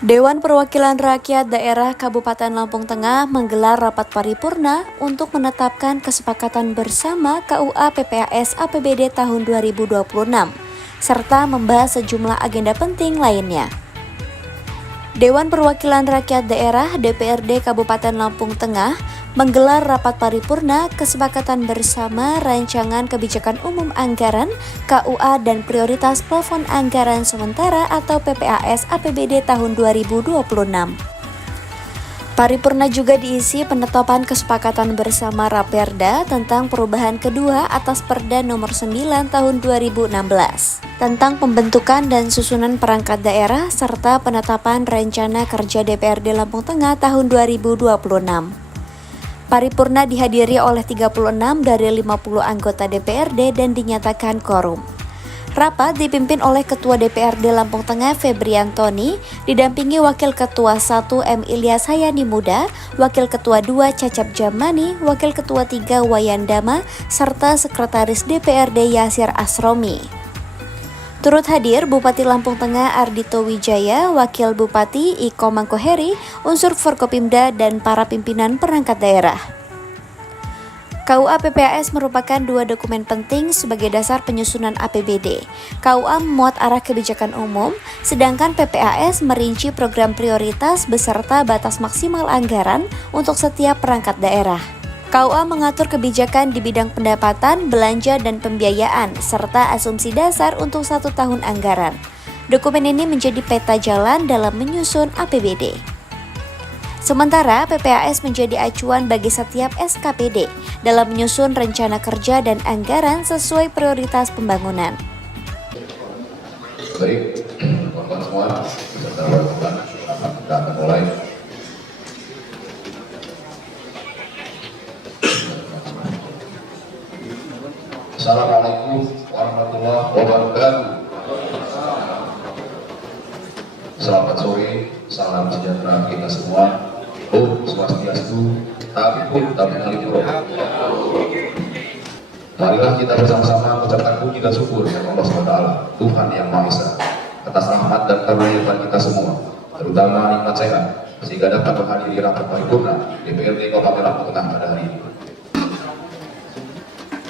Dewan Perwakilan Rakyat Daerah Kabupaten Lampung Tengah menggelar rapat paripurna untuk menetapkan kesepakatan bersama KUA PPAS APBD tahun 2026, serta membahas sejumlah agenda penting lainnya. Dewan Perwakilan Rakyat Daerah DPRD Kabupaten Lampung Tengah menggelar rapat paripurna kesepakatan bersama Rancangan Kebijakan Umum Anggaran KUA dan Prioritas Plafon Anggaran Sementara atau PPAS APBD tahun 2026. Paripurna juga diisi penetapan kesepakatan bersama Raperda tentang perubahan kedua atas Perda nomor 9 tahun 2016 tentang pembentukan dan susunan perangkat daerah serta penetapan rencana kerja DPRD Lampung Tengah tahun 2026. Paripurna dihadiri oleh 36 dari 50 anggota DPRD dan dinyatakan quorum. Rapat dipimpin oleh Ketua DPRD Lampung Tengah Febri Antoni, didampingi Wakil Ketua 1 M. Ilyas Hayani Muda, Wakil Ketua 2 Cacap Jamani, Wakil Ketua 3 Wayan Dama, serta Sekretaris DPRD Yasir Asromi. Turut hadir Bupati Lampung Tengah Ardito Wijaya, Wakil Bupati Iko Mangkoheri, unsur Forkopimda, dan para pimpinan perangkat daerah. KUA PPAS merupakan dua dokumen penting sebagai dasar penyusunan APBD. KUA memuat arah kebijakan umum, sedangkan PPAS merinci program prioritas beserta batas maksimal anggaran untuk setiap perangkat daerah. KUA mengatur kebijakan di bidang pendapatan, belanja, dan pembiayaan, serta asumsi dasar untuk 1 tahun anggaran. Dokumen ini menjadi peta jalan dalam menyusun APBD. Sementara PPAS menjadi acuan bagi setiap SKPD dalam menyusun rencana kerja dan anggaran sesuai prioritas pembangunan. Baik, teman-teman semua, beserta wartawan, kita akan mulai. Assalamualaikum warahmatullahi wabarakatuh. Selamat sore, salam sejahtera kita semua. Om Swastiastu, tapi ngalipuro. Marilah kita bersama-sama mengucapkan puji dan syukur kepada Allah SWT, Tuhan yang Maha Esa, atas rahmat dan karunia kepada kita semua, terutama nikmat sehat, sehingga dapat menghadiri rapat paripurna DPRD Kabupaten Lampung Tengah pada hari ini.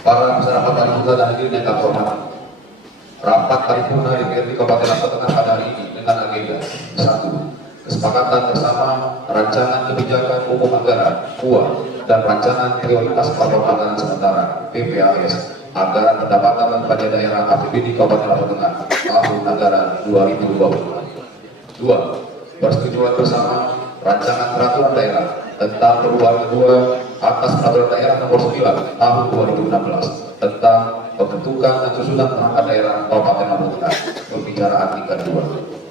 Para peserta rapat paripurna dan hadirin yang kami hormati, rapat paripurna DPRD Kabupaten Lampung Tengah pada hari ini dengan agenda 1. Kesepakatan bersama Rancangan Kebijakan Umum Anggaran KUA dan Rancangan Prioritas Plafon Anggaran Sementara PPAS Anggaran Pendapatan dan Belanja Daerah APBD Kabupaten Lampung Tengah tahun anggaran 2020. 2. Persetujuan bersama Rancangan Peraturan Daerah tentang perubahan kedua atas Peraturan Daerah nomor 9 tahun 2016 tentang pembentukan dan susunan perangkat daerah Kabupaten Lampung Tengah pembicaraan tingkat 2.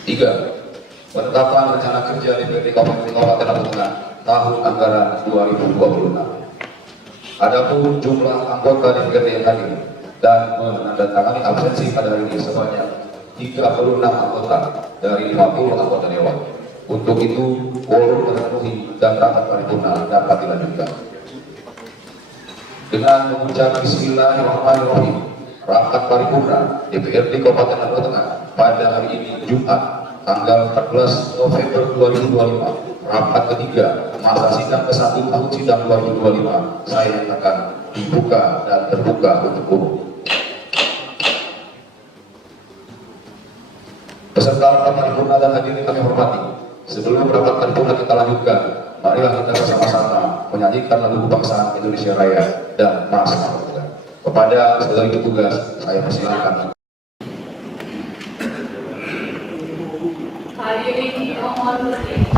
3. Penetapan rencana kerja DPRD Kabupaten Lampung Tengah tahun anggaran 2026. Adapun jumlah anggota DPRD yang hadir dan menandatangani absensi pada hari ini sebanyak 36 anggota dari 50 anggota dewan. Untuk itu, quorum terpenuhi dan rapat paripurna dapat dilanjutkan. Dengan mengucap Bismillahirrahmanirrahim, rapat paripurna DPRD Kabupaten Lampung Tengah pada hari ini Jumat tanggal 14 November 2025, rapat ketiga masa sidang ke-1 tahun sidang 2025 saya nyatakan dibuka dan terbuka untuk umum. Peserta rapat paripurna dan hadirin kami hormati, sebelum rapat paripurna kita lanjutkan, marilah kita bersama-sama menyanyikan lagu kebangsaan Indonesia Raya dan Nasional. Kepada saudari petugas, saya persilakan. Hadirin yang hormati.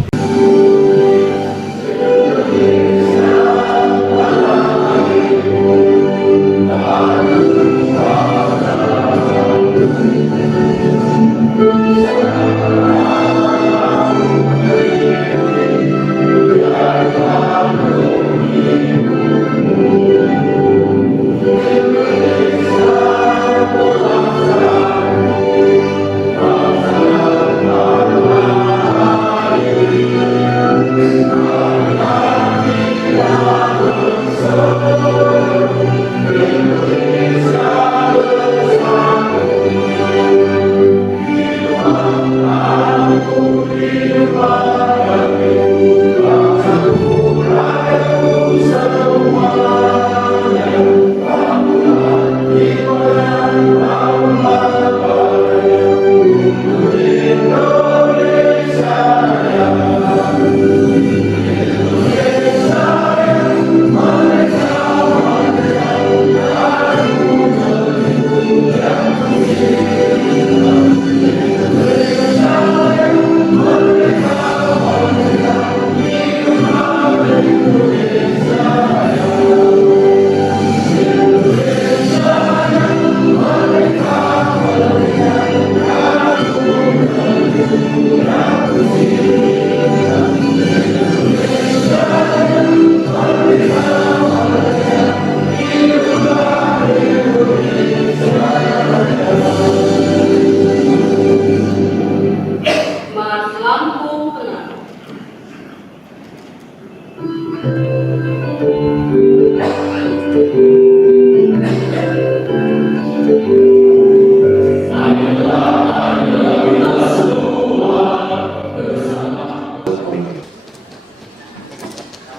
Mas Lampung Tengah.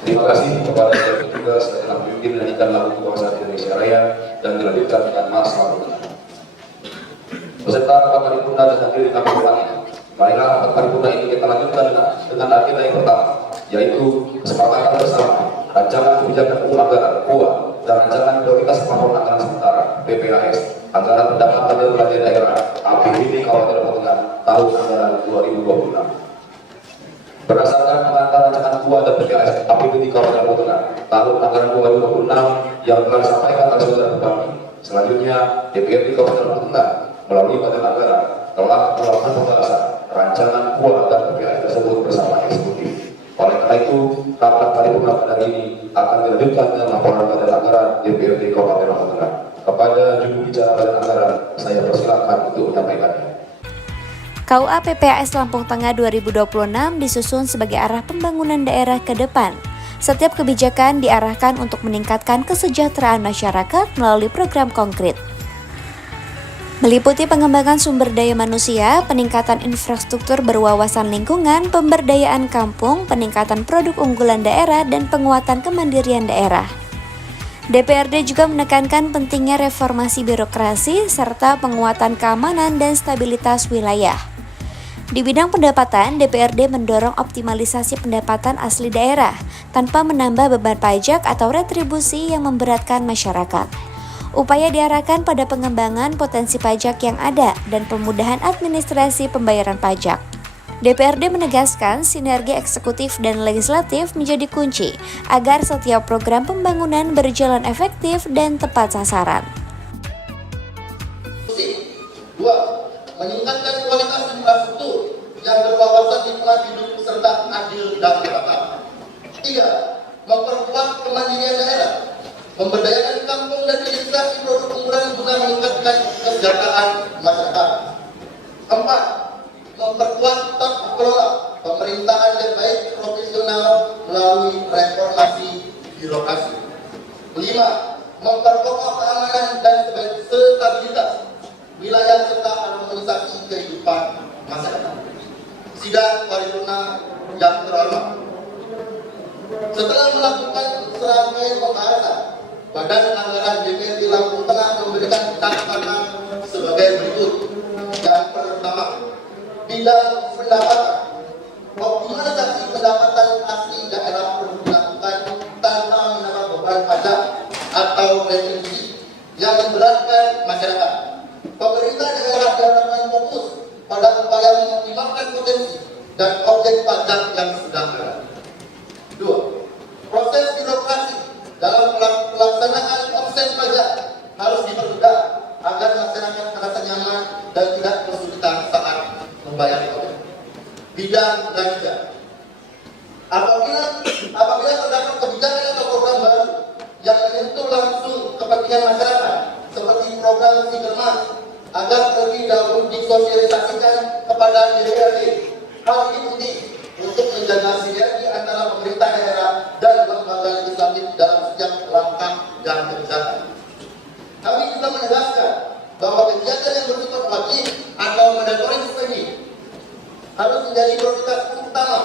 Terima kasih kepada petugas yang telah memimpin nyanyikan lagu kebangsaan Indonesia Raya dan dilanjutkan dengan Mas Lampung Tengah. Beserta rapat paripurna dan hadirin kami ulangi. Marilah rapat paripurna ini kita lanjutkan dengan agenda yang pertama, yaitu kesepakatan bersama rancangan kebijakan umum anggaran (PUA) dan rancangan prioritas pembangunan anggaran sementara (PPAS) anggaran pendapatan dan belanja daerah APBD Kabupaten Lombok Tengah tahun anggaran 2026. Berdasarkan pengantar rancangan PUA dan PPAS APBD Kabupaten Lombok Tengah tahun anggaran 2026 yang telah disampaikan oleh saudara kami, selanjutnya DPRD Kabupaten Lombok Tengah melalui Badan Anggaran telah melakukan pembahasan rancangan PUA dan PPAS tersebut bersama eksekutif. Oleh karena itu, rapat paripurna pada ini akan dilanjutkan dengan laporan Badan Anggaran DPRD Kabupaten Lombok Tengah. Kepada juru bicara Badan Anggaran, saya persilakan untuk menyampaikannya. KUA PPAS Lampung Tengah 2026 disusun sebagai arah pembangunan daerah ke depan. Setiap kebijakan diarahkan untuk meningkatkan kesejahteraan masyarakat melalui program konkret. Meliputi pengembangan sumber daya manusia, peningkatan infrastruktur berwawasan lingkungan, pemberdayaan kampung, peningkatan produk unggulan daerah, dan penguatan kemandirian daerah. DPRD juga menekankan pentingnya reformasi birokrasi serta penguatan keamanan dan stabilitas wilayah. Di bidang pendapatan, DPRD mendorong optimalisasi pendapatan asli daerah tanpa menambah beban pajak atau retribusi yang memberatkan masyarakat. Upaya diarahkan pada pengembangan potensi pajak yang ada dan pemudahan administrasi pembayaran pajak. DPRD menegaskan sinergi eksekutif dan legislatif menjadi kunci agar setiap program pembangunan berjalan efektif dan tepat sasaran. 2. Meningkatkan kualitas infrastruktur yang berwawasan lingkungan hidup serta adil dan merata. 3. Memperkuat kemandirian daerah, memberdayakan kampung dan registrasi produk unggulan guna meningkatkan kesejahteraan masyarakat. 4. Memperkuat tata kelola pemerintahan yang baik profesional melalui reformasi birokrasi. 5. Memperkokoh keamanan dan stabilitas wilayah serta harmonisasi kehidupan masyarakat. Sidang paripurna yang terhormat, setelah melakukan serangkaian pembahasan, Badan Anggaran DPRD Lampung Tengah memberikan catatan sebagai berikut. Yang pertama, bidang pendapatan. Optimalisasi pendapatan asli daerah perlu dilakukan tanpa menambah beban pajak atau retribusi yang memberatkan masyarakat. Pemerintah daerah diharapkan fokus pada upaya mengoptimalkan potensi dan objek pajak yang sudah ada. 2. Proses birokrasi dalam pelaksanaan offset pajak harus dipermudah agar masyarakat merasa nyaman dan tidak kesulitan saat membayar pajak. Bidang belanja. Apabila terdapat kebijakan atau program baru yang menyentuh langsung kepentingan masyarakat, seperti program Single agar terlebih dahulu disosialisasikan kepada DPRD. Hal ini penting untuk menjaga sinergi antara pemerintah daerah dan lembaga legislatif dalam setiap langkah dan kebijakan. Kami juga menegaskan bahwa kegiatan yang bersifat wajib atau mandatory spending harus menjadi prioritas utama.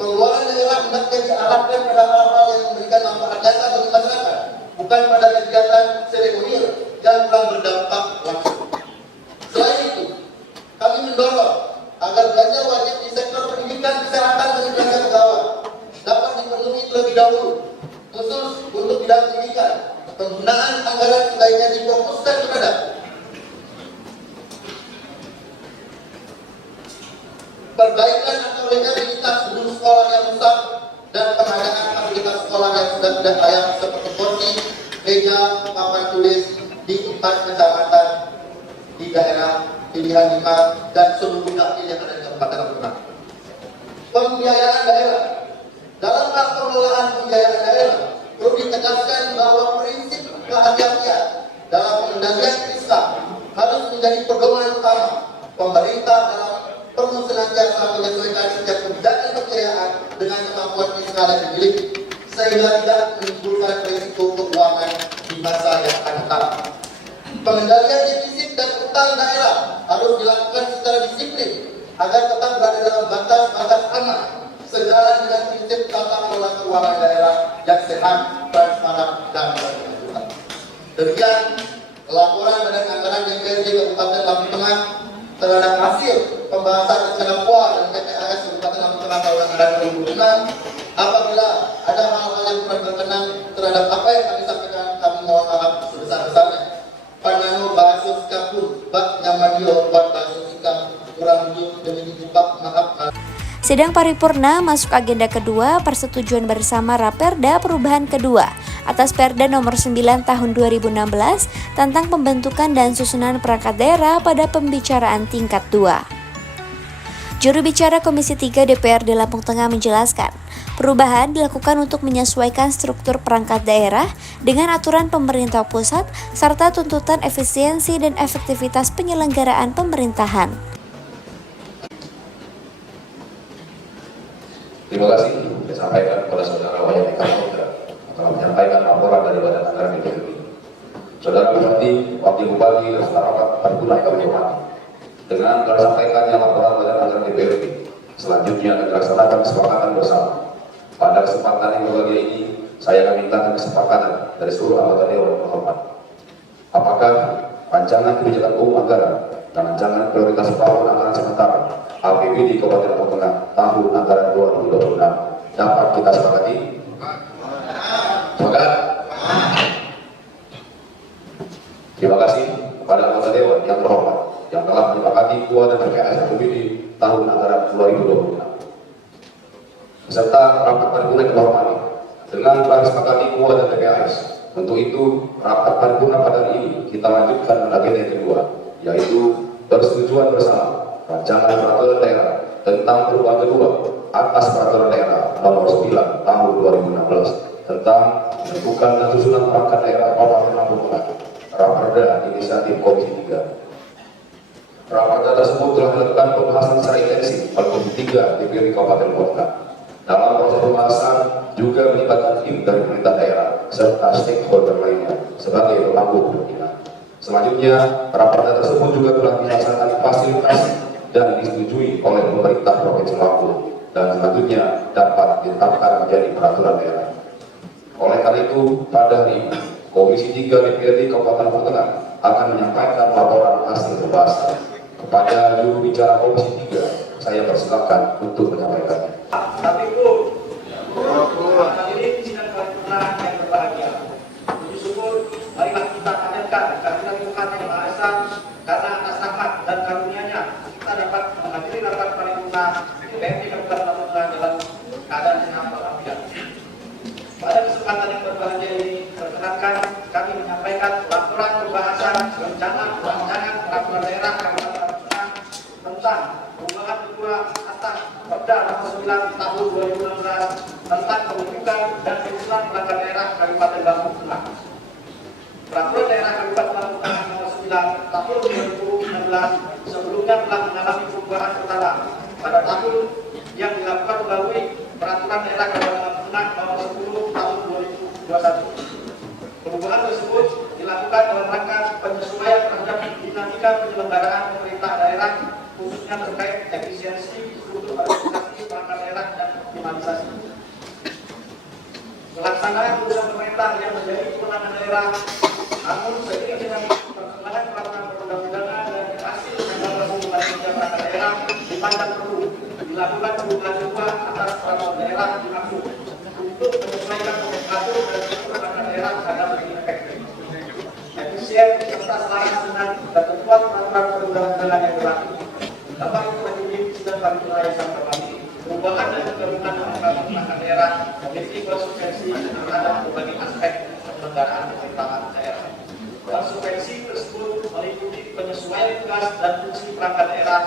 Pengeluaran daerah hendaknya diarahkan pada hal-hal yang memberikan manfaat nyata bagi masyarakat, bukan pada kegiatan seremonial yang kurang berdampak langsung. Selain itu, kami mendorong agar belanja wajib di sektor pendidikan, kesehatan, dan tenaga pegawai dapat dipenuhi terlebih dahulu, khusus untuk bidang pendidikan. Penggunaan anggaran sebaiknya difokuskan kepada perbaikan atau rehabilitas gedung sekolah yang rusak dan pengadaan fasilitas sekolah yang sudah tidak layak seperti kursi, meja, papan tulis di 4 kecamatan di daerah pilihan 5 dan seluruh dapil yang ada di Kabupaten Natuna. Pembiayaan daerah. Dalam hal pengelolaan pembiayaan daerah perlu ditegaskan bahwa prinsip kehati-hatian dalam pengendalian fiskal harus menjadi pedoman utama pemerintah dalam perlu senantiasa menyesuaikan setiap kebijakan pembiayaan dengan kemampuan fiskal yang dimiliki sehingga tidak menimbulkan risiko keuangan di masa yang akan datang. Pengendalian defisit dan utang daerah harus dilakukan secara disiplin agar tetap berada dalam batas-batas aman sejalan dengan prinsip tata kelola keuangan daerah yang sehat, transparan, dan berkelanjutan. Demikian laporan Badan Anggaran DPRD Kabupaten Lampung Tengah terhadap hasil pembahasan rencana POA dan TPAS Kabupaten Lampung Tengah tahun anggaran 2006. Apabila ada hal-hal yang kurang berkenan terhadap apa yang kami sampaikan, kami mohon maaf sebesar-besarnya. Panano bahasa kapur, bak nyamadio, buat bahasa sikam, kurang lucu demi dijebak, maaf. Sidang paripurna masuk agenda kedua persetujuan bersama Raperda perubahan kedua atas Perda nomor 9 tahun 2016 tentang pembentukan dan susunan perangkat daerah pada pembicaraan tingkat 2. Juru bicara Komisi 3 DPRD Lampung Tengah menjelaskan, perubahan dilakukan untuk menyesuaikan struktur perangkat daerah dengan aturan pemerintah pusat serta tuntutan efisiensi dan efektivitas penyelenggaraan pemerintahan. Terima kasih disampaikan kepada saudara Wayan Eka telah menyampaikan laporan dari Badan Anggaran DPRD. Saudara Bupati, Wakil Bupati, dan saudara rapat paripurna yang kami hormati. Dengan telah disampaikannya laporan Badan Anggaran DPRD, selanjutnya akan dilaksanakan kesepakatan bersama. Pada kesempatan yang berbahagia ini, saya akan mintakan kesepakatan dari seluruh anggota Dewan terhormat. Apakah rancangan kebijakan umum anggaran dan rancangan prioritas pembangunan anggaran sementara APBD Kabupaten Lampung Tengah tahun anggaran 2026 dapat kita sepakati? Sepakat? Terima kasih kepada anggota Dewan yang terhormat yang telah menyepakati POA dan TPAS APBD tahun anggaran 2026. Beserta rapat paripurna yang terhormati, dengan telah disepakati POA dan TPAS. Untuk itu, rapat paripurna pada hari ini kita lanjutkan agenda yang kedua, yaitu persetujuan bersama rancangan peraturan daerah tentang perubahan kedua atas peraturan daerah nomor 9 tahun 2016 tentang pembentukan dan susunan perangkat daerah Kabupaten Lampung Tengah, Raperda Inisiatif Komisi 3. Raperda tersebut telah dilakukan pembahasan secara intensif oleh Komisi 3 DPRD Kabupaten Lampung Tengah. Dalam proses pembahasan juga melibatkan tim dari pemerintah daerah serta stakeholder lainnya sebagai pemangku kepentingan. Selanjutnya, raperda tersebut juga telah dilaksanakan fasilitasi dan disetujui oleh pemerintah Provinsi Lampung dan selanjutnya dapat ditetapkan menjadi peraturan daerah. Oleh karena itu, pada hari ini, Komisi 3 DPRD Kabupaten Lampung Tengah akan menyampaikan laporan hasil pembahasan. Kepada juru bicara Komisi 3, saya persilakan untuk menyampaikannya. Tapi Bu, hadirin sidang paripurna yang berbahagia. Puji syukur, marilah kita panjatkan kehadiran Tuhan Yang Maha Esa karena atas rahmat dan karunia-Nya kita dapat menghadiri rapat paripurna DPRD Kabupaten Lampung Tengah dalam keadaan sehat walafiat. Pada kesempatan yang berbahagia ini, perkenankan kami menyampaikan laporan pembahasan rancangan peraturan daerah Kabupaten Lampung Tengah tentang perubahan kedua atas Perda nomor 9 tahun 2016 tentang pembentukan dan susunan perangkat daerah Kabupaten Lampung Tengah. Peraturan daerah Kabupaten Lampung Tengah nomor 9 tahun 2016 sebelumnya telah mengalami perubahan pertama pada tahun yang dilakukan melalui Peraturan Daerah Kabupaten Lampung Tengah nomor 10 tahun 2021. Perubahan tersebut dilakukan dalam rangka penyesuaian terhadap dinamika penyelenggaraan pemerintah daerah khususnya terkait efisiensi perangkat daerah dan optimalisasi. Pelaksanaan urusan pemerintah yang menjadi kewenangan daerah, namun seiring dengan perkembangan peraturan perundang-undangan dan hasil evaluasi kinerja perangkat daerah dipandang perlu dilakukan perubahan juga atas peraturan daerah dimaksud untuk menyesuaikan nomenklatur dan struktur perangkat daerah agar lebih efektif, efisien, serta selaras dengan ketentuan peraturan perundang-undangan yang berlaku. Dapat itu menjadi sidang paripurna yang sangat terbaik. Perubahan dan perubahan nomenklatur perangkat daerah memiliki konsekuensi terhadap berbagai aspek penyelenggaraan pemerintahan daerah. Konsekuensi tersebut meliputi penyesuaian tugas dan fungsi perangkat daerah,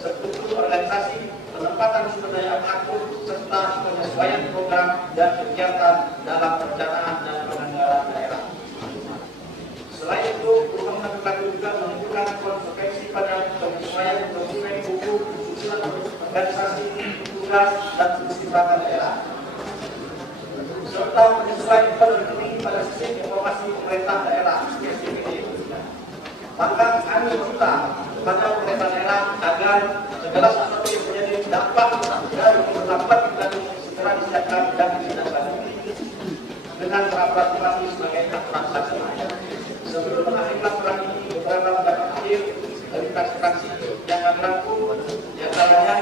struktur organisasi, penempatan sumber daya aparatur, serta penyesuaian program dan kegiatan dalam perencanaan dan penyelenggaraan daerah. Selain itu, perubahan nomenklatur juga menunjukkan konsekuensi pada penyesuaian dokumen buku, susunan organisasi, tugas dan fungsi perangkat daerah, serta penyesuaian penuhi pada sistem informasi pemerintah daerah (SIPD). Maka kami minta pada pemerintah daerah agar segala sesuatu yang menjadi dampak dari penerapan dan segera disiapkan dan ditindaklanjuti dengan peraturan sebagai aturan saksi. Sebelum mengakhiri laporan ini, beberapa pendapat akhir dari fraksi yang kami rangkum diantaranya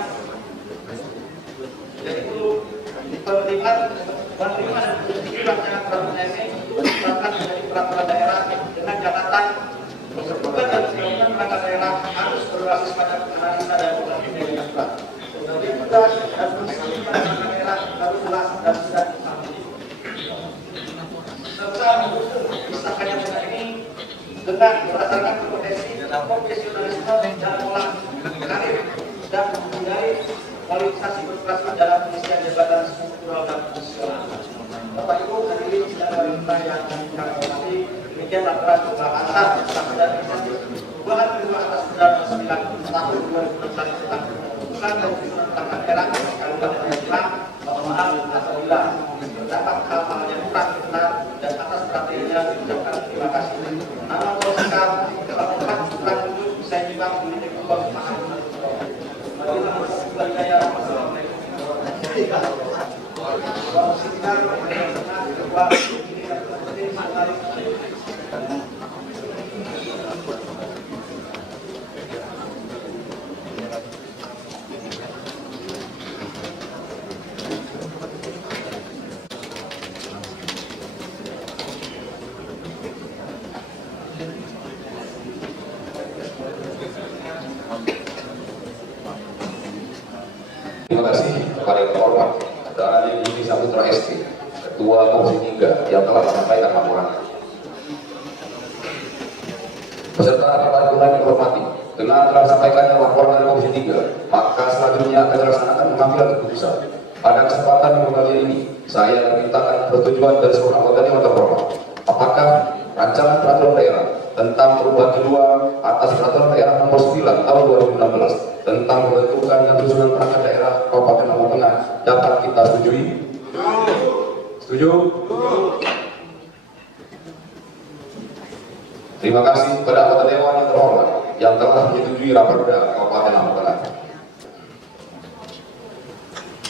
yaitu penerimaan dan penyesuaian rancangan peraturan ini untuk diterapkan menjadi peraturan daerah dengan catatan persetujuan dan penggabungan perangkat daerah harus berbasis pada analisa dan penelitian yang akurat. Kemudian tugas dan fungsi perangkat daerah harus jelas dan sudah dipahami. Serta mendukung disahkannya undang ini dengan berdasarkan kompetensi dan profesionalisme dan pola karir dan menghindari kualifikasi birokrasi dalam pengisian jabatan struktural dan fungsional. Bapak Ibu, hadirin sidang paripurna yang kami hormati, demikian laporan pembahasan sampai dan perubahan atas Undang-Undang 9 Tahun 2016 tentang pembentukan dan penyusunan perangkat daerah Kabupaten Tangerang. Mohon maaf apabila terdapat hal-hal yang kurang benar dan atas strateginya diucapkan terima kasih. Nama Polsekar, Kepala Tempat Kurang Duduk, saya juga memiliki kebersamaan. Terima kasih kepada yang terhormat Saudara Yudi Saputra ST, Ketua Komisi 3 yang telah menyampaikan laporannya. Peserta rapat paripurna yang hormati, dengan telah disampaikannya laporan dari Komisi 3, maka selanjutnya akan dilaksanakan pengambilan keputusan. Pada kesempatan yang kali ini, saya memintakan persetujuan dari seluruh anggota Dewan terhormat. Apakah rancangan peraturan daerah tentang perubahan kedua atas peraturan daerah nomor 9 tahun 2016 tentang pembentukan dan susunan perangkat daerah Kabupaten Lampung Tengah dapat kita setujui? Setuju? Terima kasih kepada anggota Dewan yang terhormat yang telah menyetujui Raperda Kabupaten Lampung Tengah.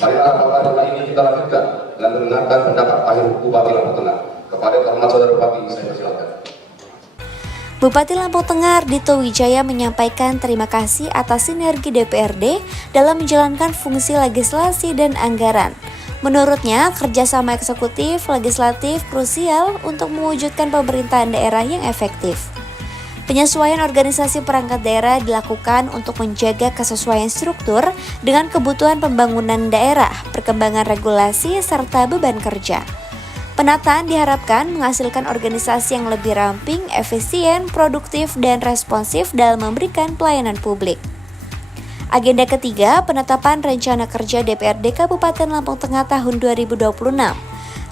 Marilah rapat ini kita lanjutkan dengan mendengarkan pendapat akhir Bupati Lampung Tengah. Kepada yang terhormat Saudara Bupati, saya persilakan. Bupati Lampung Tengah Ardhito Wijaya menyampaikan terima kasih atas sinergi DPRD dalam menjalankan fungsi legislasi dan anggaran. Menurutnya, kerjasama eksekutif legislatif krusial untuk mewujudkan pemerintahan daerah yang efektif. Penyesuaian organisasi perangkat daerah dilakukan untuk menjaga kesesuaian struktur dengan kebutuhan pembangunan daerah, perkembangan regulasi, serta beban kerja. Penataan diharapkan menghasilkan organisasi yang lebih ramping, efisien, produktif, dan responsif dalam memberikan pelayanan publik. Agenda ketiga, penetapan rencana kerja DPRD Kabupaten Lampung Tengah tahun 2026.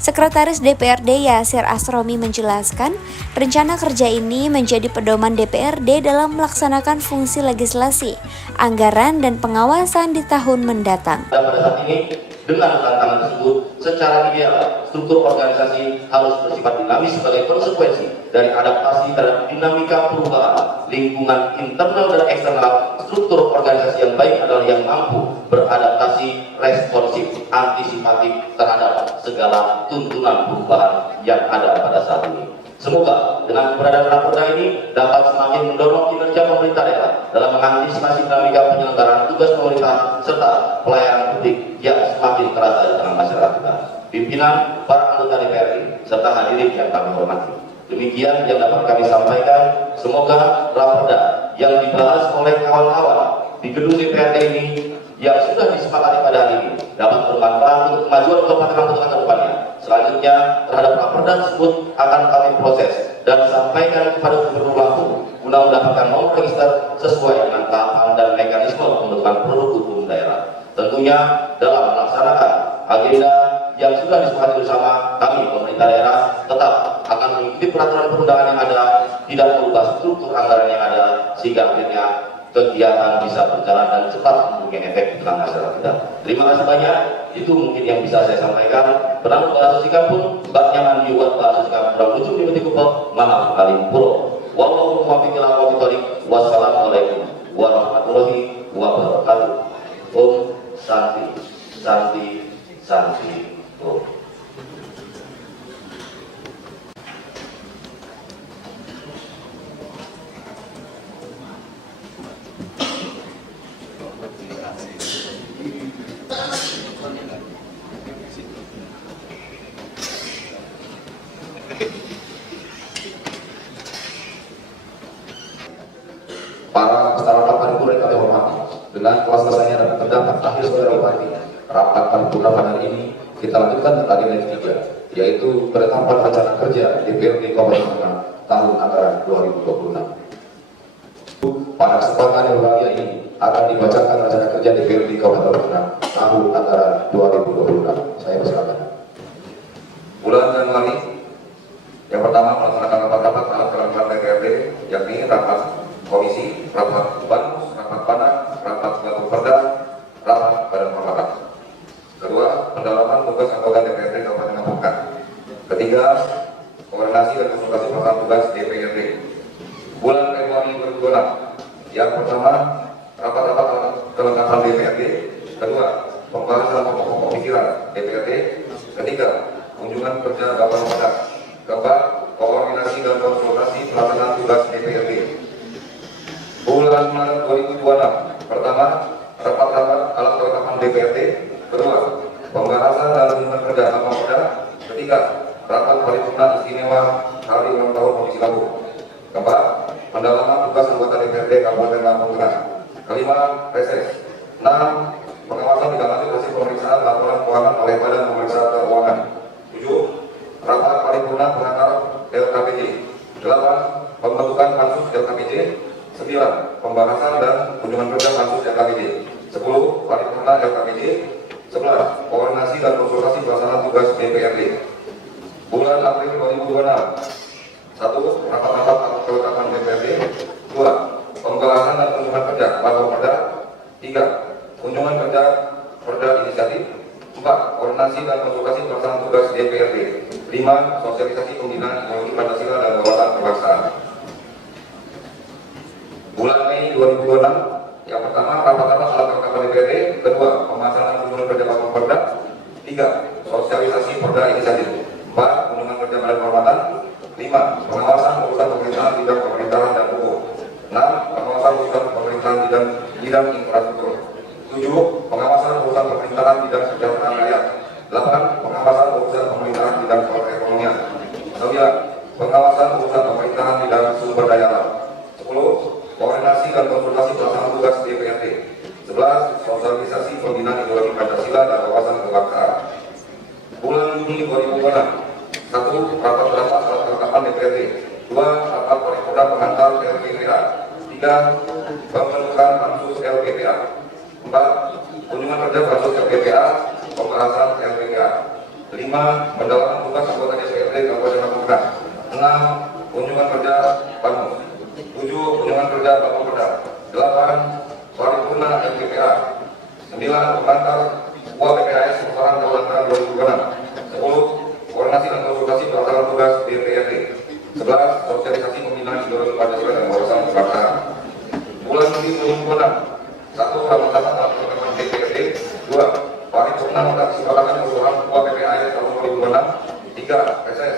Sekretaris DPRD Yasir Asromi menjelaskan, rencana kerja ini menjadi pedoman DPRD dalam melaksanakan fungsi legislasi, anggaran, dan pengawasan di tahun mendatang. Pada saat ini Dengan tantangan tersebut, secara ideal, struktur organisasi harus bersifat dinamis sebagai konsekuensi dari adaptasi terhadap dinamika perubahan lingkungan internal dan eksternal. Struktur organisasi yang baik adalah yang mampu beradaptasi, responsif, antisipatif terhadap segala tuntunan perubahan yang ada pada saat ini. Semoga dengan keberadaan Raperda ini dapat semakin mendorong kinerja pemerintah daerah dalam mengantisipasi dinamika penyelenggaraan tugas pemerintah serta pelayanan publik yang semakin terasa di tengah masyarakat kita. Pimpinan, para anggota DPRD, serta hadirin yang kami hormati. Demikian yang dapat kami sampaikan. Semoga Raperda yang dibahas oleh kawan-kawan di gedung DPRD ini yang sudah disepakati pada hari ini dapat bermanfaat untuk kemajuan Kabupaten Lampung Tengah ke depannya. Selanjutnya terhadap Raperda tersebut akan kami proses dan sampaikan kepada Gubernur Lampung guna mendapatkan nomor register sesuai dengan tahapan dan mekanisme pembentukan produk hukum daerah. Tentunya dalam melaksanakan agenda yang sudah disepakati bersama, kami pemerintah daerah tetap akan mengikuti peraturan perundangan yang ada, tidak merubah struktur anggaran yang ada, sehingga akhirnya kegiatan bisa berjalan dan cepat mempunyai efek di tengah masyarakat kita. Terima kasih banyak. Itu mungkin yang bisa saya sampaikan. Penanggung bahasa sikap pun mbak nyaman dibuat bahasa sikap kurang lucu di mati kupok. Maaf kali puro. Wallahu muwaffiq ila aqwamit thoriq. Wassalamualaikum warahmatullahi wabarakatuh. Om Santi Santi Santi Om. Para peserta rapat paripurna yang kami hormati, dengan kelas selesainya dan terdampak akhir saudara bupati, rapat paripurna pada hari ini kita lanjutkan agenda yang ketiga, yaitu penetapan rencana kerja DPRD Kabupaten Tengah tahun anggaran 2026. Pada kesempatan yang berbahagia ini akan dibacakan rencana kerja DPRD Kabupaten Tengah tahun anggaran 2026. Saya persilakan. Bulan Januari, yang pertama melaksanakan rapat-rapat alat kelengkapan DPRD, yakni rapat komisi, rapat Banmus, rapat Panak, rapat Raperda, rapat Badan Kehormatan. Kedua, pendalaman tugas anggota DPRD Kabupaten Lampung. Ketiga, koordinasi dan konsultasi pelaksanaan tugas DPRD. Bulan Februari 2026, yang pertama rapat-rapat kelengkapan DPRD. Kedua, pembahasan pokok pikiran DPRD. Ketiga, kunjungan kerja Bapak Pemerintah. Keempat, koordinasi dan konsultasi pelaksanaan tugas DPRD. Bulan Maret 2026, pertama, rapat-rapat alat kelengkapan DPRD. Kedua, pembahasan dan kunjungan kerja Bapak Pemerintah. Ketiga, rapat paripurna istimewa hari ulang tahun Provinsi Lampung. Keempat, pendalaman tugas anggota DPRD Kabupaten Lampung Tengah. Kelima, reses. 6, pengawasan tidak lanjut hasil pemeriksaan laporan keuangan oleh Badan Pemeriksa Keuangan. 7, rapat paripurna pengantar LKPJ. 8, pembentukan pansus LKPJ. 9, pembahasan dan kunjungan kerja pansus LKPJ. 10, paripurna LKPJ. 11, koordinasi dan konsultasi pelaksanaan tugas DPRD. Bulan April 2026, 1, rapat-rapat kelengkapan DPRD. 2, pembahasan dan kunjungan kerja Bapak Perda. 3, kunjungan kerja Perda Inisiatif. 4, koordinasi dan konsultasi pelaksanaan tugas DPRD. 5, sosialisasi pembinaan ideologi Pancasila dan wawasan kebangsaan. Bulan Mei 2026, yang pertama rapat-rapat alat kelengkapan DPRD. Kedua, pemasangan kunjungan kerja Bapak Perda. 3, sosialisasi Perda Inisiatif. 4, kunjungan kerja Badan Kehormatan. 5, pengawasan urusan pemerintahan bidang pemerintahan dan hukum. 6, pengawasan urusan pemerintahan bidang infrastruktur. 7, pengawasan urusan pemerintahan bidang kesejahteraan rakyat. 8, pengawasan urusan pemerintahan bidang perekonomian. 9, pengawasan urusan pemerintahan bidang sumber daya alam. 10, koordinasi dan konsultasi pelaksanaan tugas DPRD. 11, sosialisasi pembinaan ideologi Pancasila dan wawasan kebangsaan. Bulan Juni 2026, 1, rapat-rapat alat kelengkapan DPRD. 2, rapat paripurna pengantar LPPA. 3, pembentukan pansus LPPA. 4, kunjungan kerja pansus LPPA, pembahasan LPPA. 5, pendalaman tugas anggota DPRD Kabupaten Lampung. 6, kunjungan kerja Banmus. 7, kunjungan kerja Bapak Perda. 8, paripurna LPPA. 9, pengantar UAPPAS koordinasi dan konsultasi pelaksana tugas DPRD. 11. Sosialisasi pembinaan ideologi Pancasila dan wawasan kebangsaan. Bulan Juli 2026. 1. Rapat dalam pertemuan DPRD. 2. Paripurna dan kesepakatan usulan Ketua PPAS tahun 2026. 3. PSS.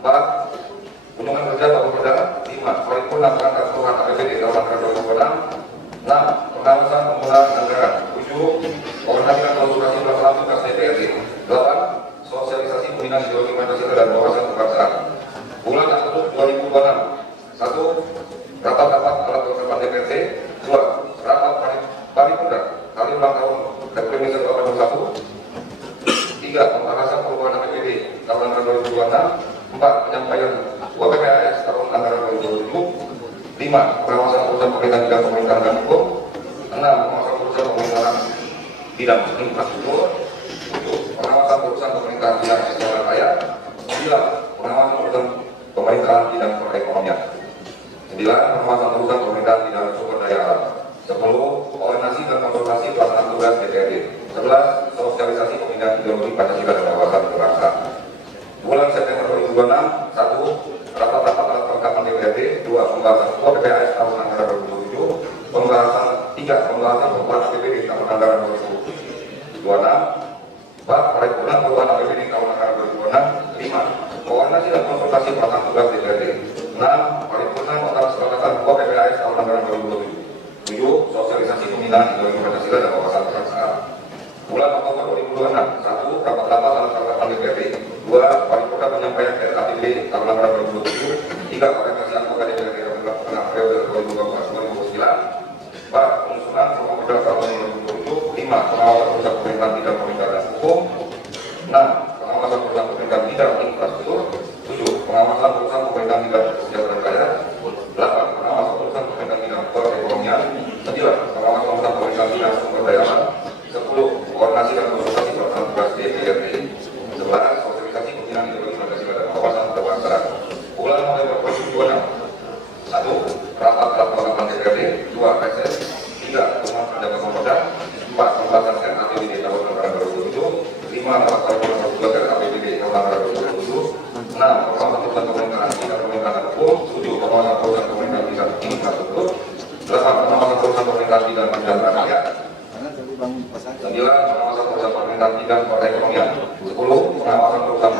4. Kunjungan kerja atau pekerja. 5. Paripurna perangkat keseluruhan APBD tahun anggaran 2026. 6. Pengawasan penggunaan anggaran. 7. Koordinasi dan konsultasi pelaksana tugas DPRD. 8. Sosialisasi pembinaan ideologi Pancasila dan wawasan kebangsaan. Bulan Agustus 2026. 1. Rapat-rapat alat kelengkapan DPRD. 2. Rapat paripurna hari ulang tahun Republik Indonesia tahun 2021. 3. Pembahasan perubahan APBD tahun anggaran 2026. 4. Penyampaian Ketua PPAS tahun anggaran 2027. 5. Pengawasan urusan pemerintahan bidang pemerintahan dan hukum. 6. Pengawasan urusan pemerintahan bidang infrastruktur. 7. Pengawasan urusan pemerintahan bidang kesejahteraan rakyat. 9. Pengawasan urusan pemerintahan bidang perekonomian. 9. Pengawasan urusan pemerintahan bidang sumber daya alam. 10. Koordinasi dan konsultasi pelaksanaan tugas DPRD. 11. Sosialisasi pembinaan ideologi Pancasila dan wawasan kebangsaan. Bulan September 2026. 1. Rapat-rapat alat kelengkapan DPRD. 2. Pembahasan Ketua PPAS tahun anggaran 2027. Pembahasan 3. Pembahasan perubahan APBD tahun anggaran 2026. 4. Paripurna perubahan APBD tahun anggaran 2026. 5. Koordinasi dan konsultasi pelaksanaan tugas DPRD. 6. Paripurna tentang kesepakatan Ketua PPAS tahun anggaran 2027. 7. Sosialisasi pembinaan ideologi Pancasila dan wawasan kebangsaan. Bulan Oktober 2026. 1. Rapat-rapat alat kelengkapan DPRD. 2. Paripurna penyampaian RKPBD tahun anggaran 2027. 3. Orientasi anggota DPRD tengah periode 2012-2029. 4. Penyusunan program kerja tahun 2027. 5. Pengawasan urusan pemerintahan bidang pemerintahan dan hukum. 6. Pengawasan urusan pemerintahan bidang infrastruktur. 7. Pengawasan urusan pemerintahan bidang kesejahteraan rakyat. 8. Pengawasan urusan pemerintahan bidang perekonomian. 9. Pengawasan urusan pemerintahan bidang sumber daya alam. 10. Koordinasi dan konsultasi pelaksanaan tugas DPRD. 11. Sosialisasi pembinaan ideologi Pancasila dan wawasan kebangsaan. Bulan November 2026. 1. Rapat alat kelengkapan DPRD. 2. PSS. 3. Kunjungan kerja ke Pemerintah. 4. Pembahasan RKPBD tahun anggaran 2027. 5. Rapat paripurna tugas RKPBD tahun anggaran 2027. 6. Pengawasan urusan pemerintahan bidang pemerintahan dan hukum. 7. Pengawasan urusan pemerintahan bidang infrastruktur. 8. Pengawasan urusan pemerintahan bidang kesejahteraan rakyat. 9. Pengawasan urusan pemerintahan bidang perekonomian. 10. Pengawasan urusan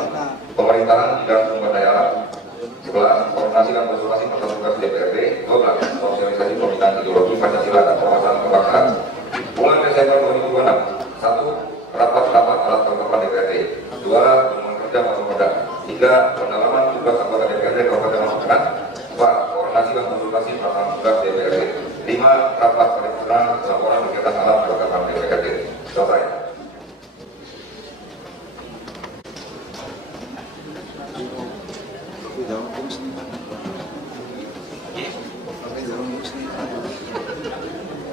pemerintahan bidang sumber daya alam. 11. Koordinasi dan konsultasi pelaksanaan tugas DPRD. 12. Sosialisasi pembinaan ideologi Pancasila dan wawasan kebangsaan. Bulan Desember 2026. 1. Rapat-rapat alat kelengkapan DPRD. 2. Kunjungan kerja atau pekerja. 3. Pendalaman tugas anggota DPRD Kabupaten Lombok Tengah. 4. Koordinasi dan konsultasi pelaksanaan tugas DPRD. 5. Rapat paripurna laporan kegiatan alat kelengkapan DPRD. Selesai.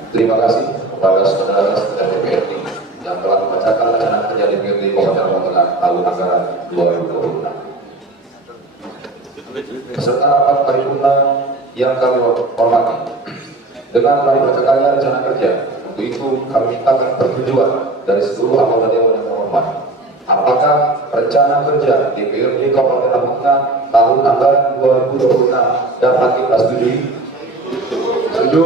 Terima kasih kepada saudara-saudara DPRD yang telah membacakan rencana kerja DPRD Kabupaten Lombok Tengah tahun anggaran 2026. Peserta rapat paripurna yang kami hormati, dengan kami bacakannya rencana kerja, untuk itu kami mintakan persetujuan dari seluruh anggota Dewan yang terhormat. Apakah rencana kerja DPRD Kabupaten Lombok Tengah tahun anggaran 2026 dapat kita setujui? Setuju?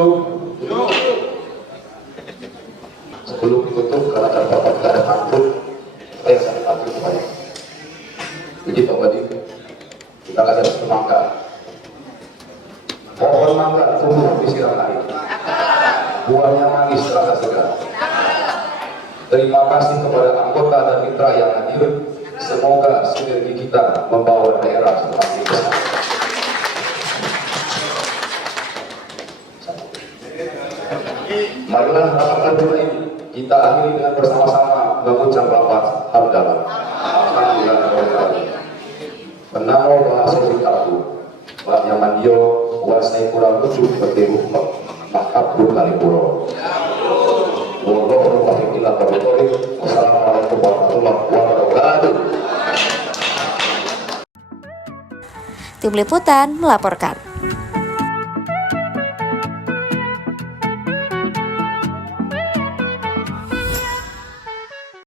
Sebelum ditutup, karena ada bapak tidak ada takut, saya takut kembali. Begitu Pak Badi, kita kasih semangka. Pohon mangga tumbuh disiram air, buahnya manis terasa segar. Terima kasih kepada anggota dan mitra yang hadir. Semoga sinergi kita membawa daerah semakin besar. Marilah rapat paripurna ini kita akhiri dengan bersama-sama mengucap lafaz hamdalah. Alhamdulillah. Menamo bahasa aku, bahnya mandio, wasai kurang lucu seperti rumah, makabur kali pulau. Wassalamualaikum warahmatullahi wabarakatuh. Tim Liputan melaporkan.